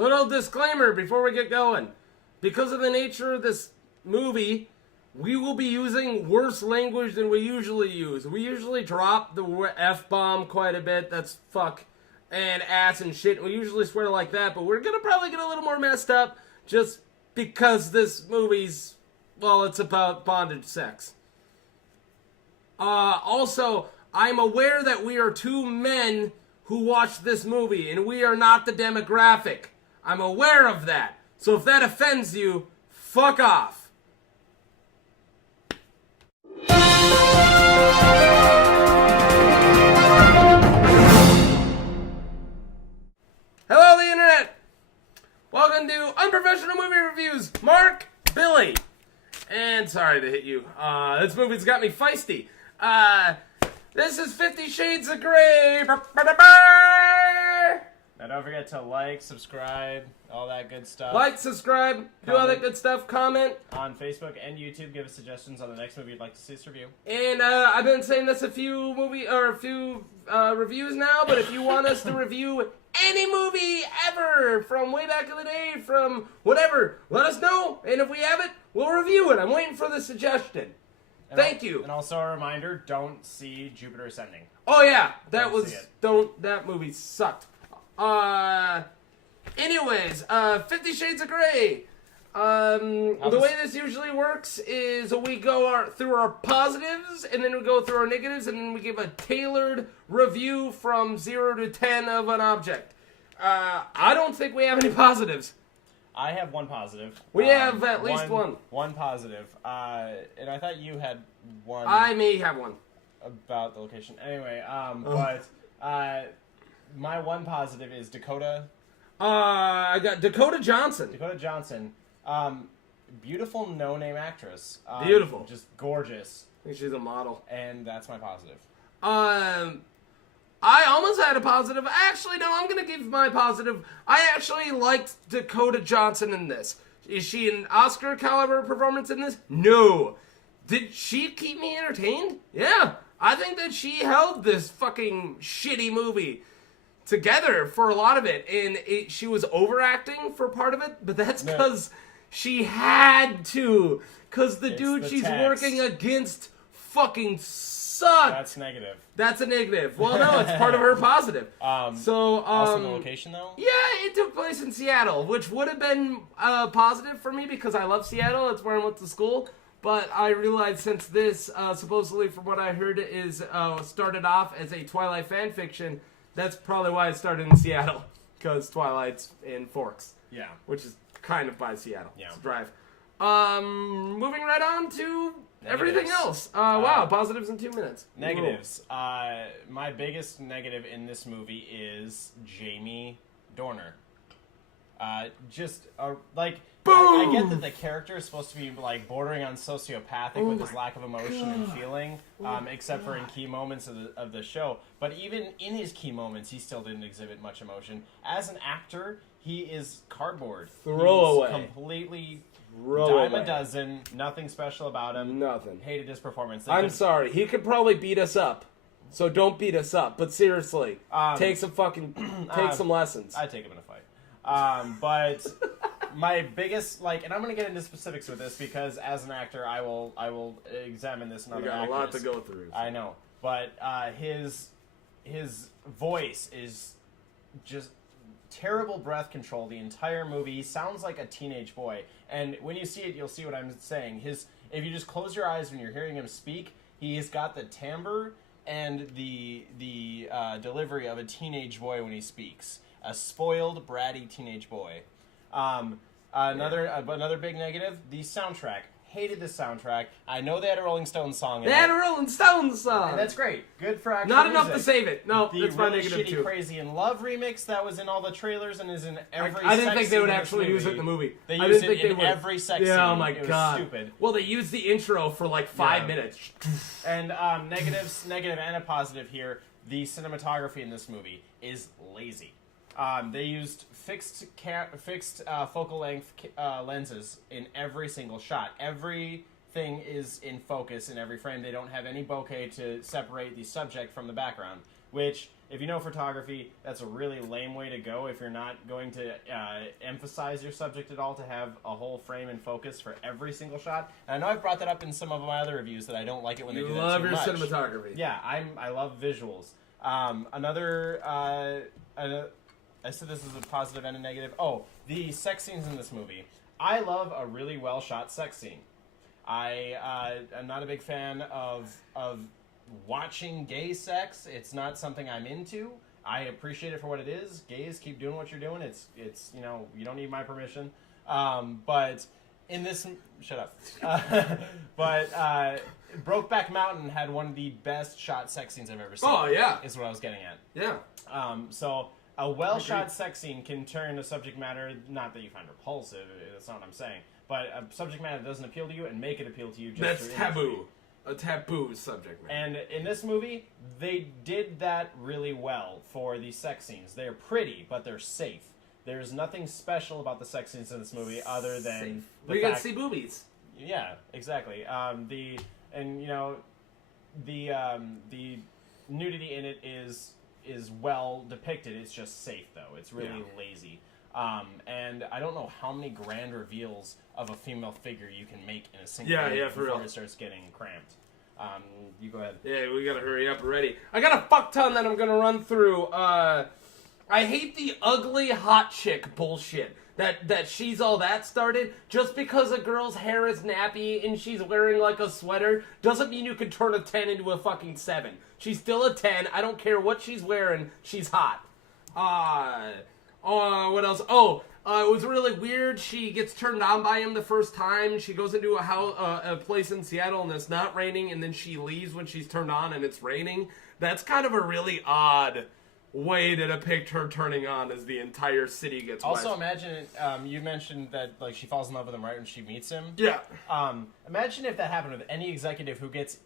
little disclaimer before we get going. Because of the nature of this movie, we will be using worse language than we usually use. We usually drop the F-bomb quite a bit. That's fuck and ass and shit. We usually swear like that, but we're gonna probably get a little more messed up just because this movie's, well, it's about bondage sex. Also, I'm aware that we are two men who watched this movie, and we are not the demographic. I'm aware of that. So if that offends you, fuck off. Hello, the internet. Welcome to Unprofessional Movie Reviews. Mark, Billy. And sorry to hit you. This movie's got me feisty. This is 50 Shades of Grey. Now don't forget to like, subscribe, all that good stuff. Like, subscribe, do all that good stuff, comment. On Facebook and YouTube, give us suggestions on the next movie you'd like to see us review. And I've been saying this a few reviews now, but if you want us to review any movie ever from way back in the day, from whatever, let us know. And if we have it, we'll review it. I'm waiting for the suggestion. Thank you. And also a reminder, don't see Jupiter Ascending. Oh yeah, that movie sucked. Anyways, 50 Shades of Grey. The way this usually works is we go through our positives, and then we go through our negatives, and then we give a tailored review from 0 to 10 of an object. I don't think we have any positives. I have one positive. We have at least one. One positive. And I thought you had one. I may have one. About the location. Anyway, but my one positive is Dakota. I got Dakota Johnson. Dakota Johnson. Beautiful no-name actress. Beautiful. Just gorgeous. I think she's a model. And that's my positive. I almost had a positive. Actually, no, I'm going to give my positive. I actually liked Dakota Johnson in this. Is she an Oscar caliber performance in this? No. Did she keep me entertained? Yeah. I think that she held this fucking shitty movie together for a lot of it. And she was overacting for part of it, but that's because she had to. Because the dude she's working against fucking sucked. That's negative. That's a negative. Well, no, it's part of her positive. Also the location, though? Yeah, it took place in Seattle, which would have been positive for me because I love Seattle. It's where I went to school. But I realized since this, supposedly from what I heard, is started off as a Twilight fan fiction, that's probably why it started in Seattle. Because Twilight's in Forks. Yeah. Which is kind of by Seattle. Yeah. It's a drive. Moving right on to everything else. Wow, positives in 2 minutes. Negatives. My biggest negative in this movie is Jamie Dornan. Boom! I get that the character is supposed to be like bordering on sociopathic with his lack of emotion and feeling, except for in key moments of the show. But even in his key moments, he still didn't exhibit much emotion. As an actor, he is cardboard. Throwaway. Completely dime a dozen. Nothing special about him. Nothing. Hated his performance. I'm sorry. He could probably beat us up. So don't beat us up. But seriously, take some lessons. I'd take him in a fight. But my biggest, and I'm going to get into specifics with this because as an actor, I will examine this in other actors. We got a lot to go through. I know. But his voice is just terrible breath control the entire movie. He sounds like a teenage boy. And when you see it, you'll see what I'm saying. If you just close your eyes when you're hearing him speak, he's got the timbre and the delivery of a teenage boy when he speaks. A spoiled, bratty teenage boy. Another big negative, the soundtrack. Hated the soundtrack. I know they had a Rolling Stones song in it. They had a Rolling Stones song! And that's great. Good for actual Not music. enough to save it. No, the that's my really negative shitty too. Crazy in Love remix that was in all the trailers and is in every I didn't think they would actually use it in the movie. They used it in every sex scene. Yeah, oh my God. god. It was stupid. Well, they used the intro for like 5 minutes. And negative and a positive here. The cinematography in this movie is lazy. They used fixed focal length lenses in every single shot. Everything is in focus in every frame. They don't have any bokeh to separate the subject from the background, which if you know photography, that's a really lame way to go if you're not going to emphasize your subject at all, to have a whole frame and focus for every single shot. And I know I've brought that up in some of my other reviews, that I don't like it when they do that too much. You love your cinematography. Yeah, I love visuals. I said this is a positive and a negative. Oh, the sex scenes in this movie. I love a really well shot sex scene. I am not a big fan of watching gay sex. It's not something I'm into. I appreciate it for what it is. Gays, keep doing what you're doing. It's you don't need my permission. But in this, shut up. But Brokeback Mountain had one of the best shot sex scenes I've ever seen. Oh yeah, is what I was getting at. Yeah. So a well-shot sex scene can turn a subject matter, not that you find repulsive, that's not what I'm saying, but a subject matter that doesn't appeal to you and make it appeal to you just That's through taboo. imagery. A taboo subject matter. And in this movie, they did that really well for the sex scenes. They're pretty, but they're safe. There's nothing special about the sex scenes in this movie other than we can see boobies. Yeah, exactly. The nudity in it is well depicted. It's just safe, though. It's really lazy. And I don't know how many grand reveals of a female figure you can make in a single movie before it starts getting cramped. You go ahead. Yeah, we gotta hurry up already. I got a fuck ton that I'm gonna run through. I hate the ugly hot chick bullshit. That she's all that started. Just because a girl's hair is nappy and she's wearing like a sweater doesn't mean you can turn a 10 into a fucking 7. She's still a 10. I don't care what she's wearing. She's hot. What else? It was really weird. She gets turned on by him the first time. She goes into a place in Seattle and it's not raining, and then she leaves when she's turned on and it's raining. That's kind of a really odd way to depict her turning on as the entire city gets also wet. Imagine you mentioned that like she falls in love with him right when she meets him. Yeah. Imagine if that happened with any executive who gets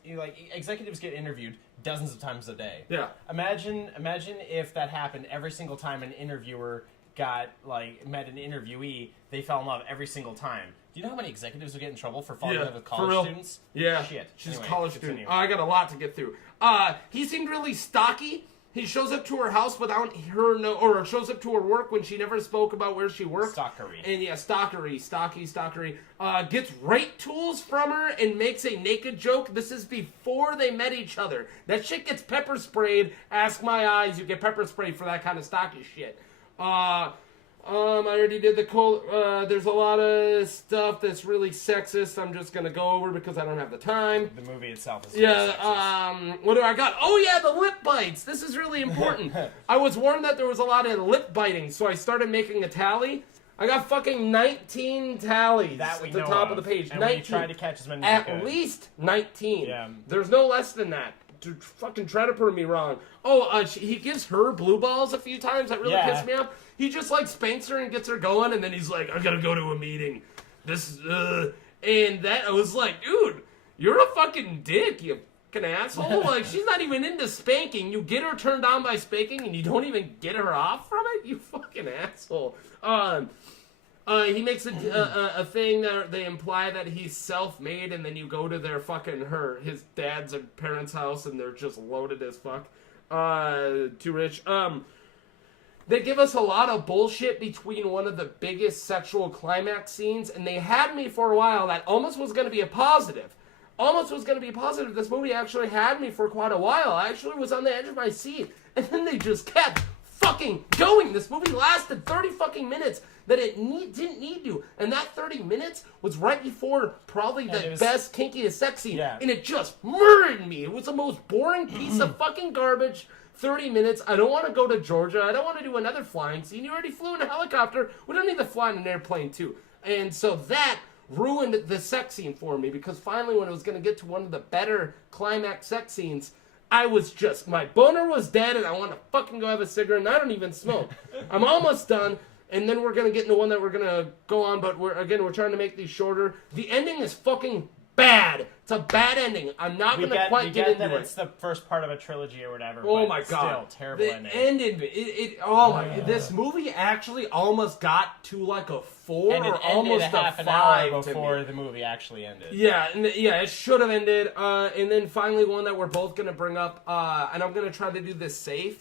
executives get interviewed dozens of times a day. Yeah. Imagine if that happened every single time an interviewer met an interviewee, they fell in love every single time. Do you know how many executives would get in trouble for falling in love with college students? Yeah. Shit. She's Anyway, a college student. I got a lot to get through. He seemed really stocky. He shows up to her house without her or shows up to her work when she never spoke about where she worked. Stalkery. And yeah, stockery. Gets rape tools from her and makes a naked joke. This is before they met each other. That shit gets pepper sprayed. Ask my eyes, you get pepper sprayed for that kind of stocky shit. I already did there's a lot of stuff that's really sexist. I'm just gonna go over because I don't have the time. The movie itself is sexist. What do I got? Oh yeah, the lip bites. This is really important. I was warned that there was a lot of lip biting, so I started making a tally. I got fucking 19 tallies at the top of the page. And 19. we tried to catch as many as we could. At least 19. Yeah. There's no less than that. To fucking try to prove me wrong. He gives her blue balls a few times. That really pissed me off. He just spanks her and gets her going, and then he's like, I gotta go to a meeting. And that, I was like, dude, you're a fucking dick, you fucking asshole. She's not even into spanking. You get her turned on by spanking, and you don't even get her off from it? You fucking asshole. He makes a thing that they imply that he's self-made, and then you go to their his dad's and parents' house, and they're just loaded as fuck. Too rich. They give us a lot of bullshit between one of the biggest sexual climax scenes, and they had me for a while. That almost was going to be a positive. This movie actually had me for quite a while. I actually was on the edge of my seat, and then they just kept fucking going. This movie lasted 30 fucking minutes that it didn't need to, and that 30 minutes was right before probably the best, kinkiest sex scene, and it just murdered me. It was the most boring piece of fucking garbage. 30 minutes. I don't want to go to Georgia. I don't want to do another flying scene. You already flew in a helicopter. We don't need to fly in an airplane too. And so that ruined the sex scene for me, because finally when it was going to get to one of the better climax sex scenes, I was just, my boner was dead and I want to fucking go have a cigarette, and I don't even smoke. I'm almost done. And then we're going to get into one that we're going to go on, but we're trying to make these shorter. The ending is fucking bad. It's a bad ending. I'm not going to quite get into it. It's the first part of a trilogy or whatever. Oh my god! Still terrible ending. Ended. This movie actually almost got to a 4 and it or almost a half 5 an hour before the movie actually ended. Yeah, it should have ended. And then finally, one that we're both going to bring up, and I'm going to try to do this safe.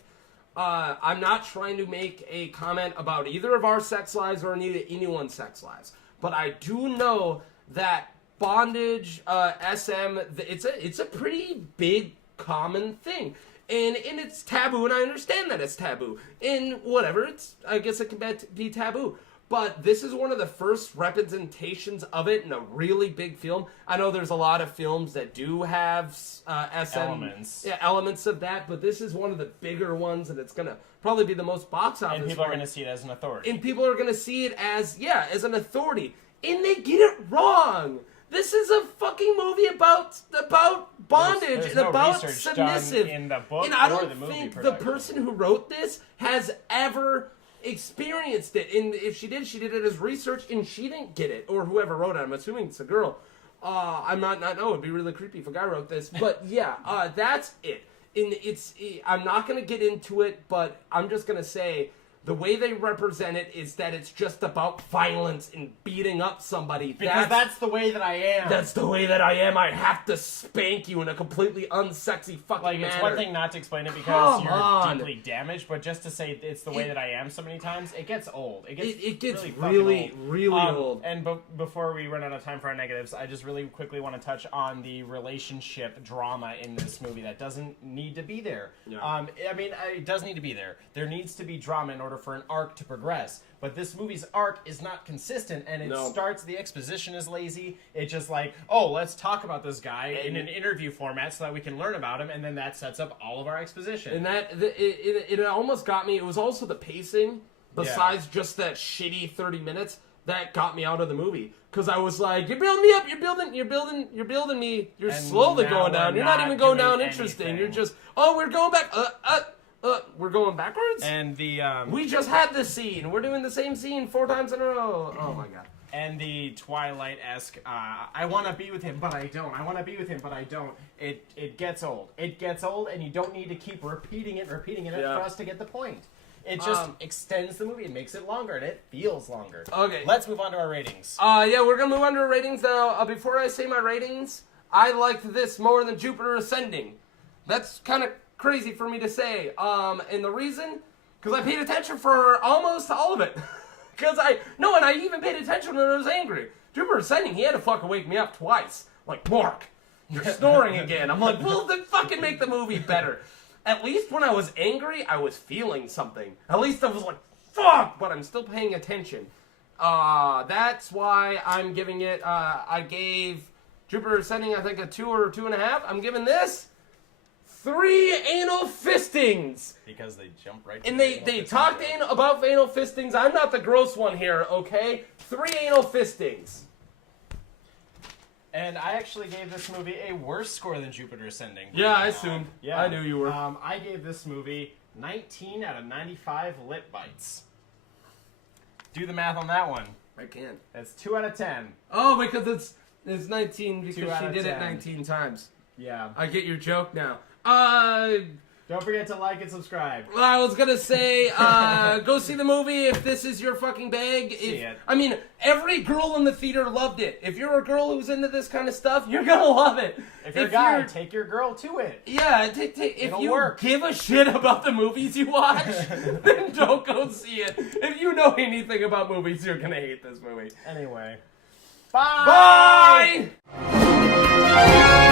I'm not trying to make a comment about either of our sex lives or anyone's sex lives, but I do know that bondage, SM, it's a pretty big common thing. And it's taboo, and I understand that it's taboo. And whatever, I guess it can be taboo. But this is one of the first representations of it in a really big film. I know there's a lot of films that do have SM elements of that, but this is one of the bigger ones, and it's going to probably be the most box office. And people are going to see it as an authority. And people are going to see it as an authority. And they get it wrong. This is a fucking movie about bondage there's and no about research submissive. done in the book and I or don't the movie think production. the person who wrote this has ever experienced it. And if she did it as research, and she didn't get it. Or whoever wrote it. I'm assuming it's a girl. I might not know. It'd be really creepy if a guy wrote this. But yeah, that's it. And I'm not going to get into it, but I'm just going to say the way they represent it is that it's just about violence and beating up somebody. Because that's the way that I am. That's the way that I am. I have to spank you in a completely unsexy fucking manner. It's one thing not to explain it because you're deeply damaged, but just to say it's the way that I am so many times, it gets old. It gets really old. And before we run out of time for our negatives, I just really quickly want to touch on the relationship drama in this movie that doesn't need to be there. Yeah. It does need to be there. There needs to be drama in order for an arc to progress. But this movie's arc is not consistent, and starts, the exposition is lazy. It's just like, let's talk about this guy in an interview format so that we can learn about him, and then that sets up all of our exposition. And it almost got me. It was also the pacing, besides just that shitty 30 minutes, that got me out of the movie. Because I was like, you're building me up, you're building me, you're slowly going down. You're not even going down interesting. You're just, we're going back, we're going backwards? And we just had this scene. We're doing the same scene 4 times in a row. Oh my god. And the Twilight-esque, I want to be with him, but I don't. I want to be with him, but I don't. It gets old. It gets old, and you don't need to keep repeating it for us to get the point. It just extends the movie and makes it longer, and it feels longer. Okay. Let's move on to our ratings. We're going to move on to our ratings now. Before I say my ratings, I liked this more than Jupiter Ascending. That's kind of crazy for me to say. And the reason, because I paid attention for almost all of it. And I even paid attention when I was angry. Jupiter Ascending, he had to fucking wake me up twice. Like, Mark, you're snoring again. I'm like, well, then fucking make the movie better. At least when I was angry, I was feeling something. At least I was like, fuck, but I'm still paying attention. That's why I'm giving it, I gave Jupiter Ascending, I think, a 2 or 2.5. I'm giving this 3 anal fistings. Because they jump right to and they talked about anal fistings. I'm not the gross one here, okay? 3 anal fistings. And I actually gave this movie a worse score than Jupiter Ascending. Yeah, I assumed. Yeah. I knew you were. I gave this movie 19 out of 95 lip bites. Do the math on that one. I can't. That's 2 out of 10. Oh, because it's 19 because she did 10. it 19 times. Yeah. I get your joke now. Don't forget to like and subscribe. I was gonna say, go see the movie if this is your fucking bag. See it. I mean, every girl in the theater loved it. If you're a girl who's into this kind of stuff, you're gonna love it. If you're a guy, take your girl to it. Yeah, if you give a shit about the movies you watch, then don't go see it. If you know anything about movies, you're gonna hate this movie. Anyway. Bye! Bye!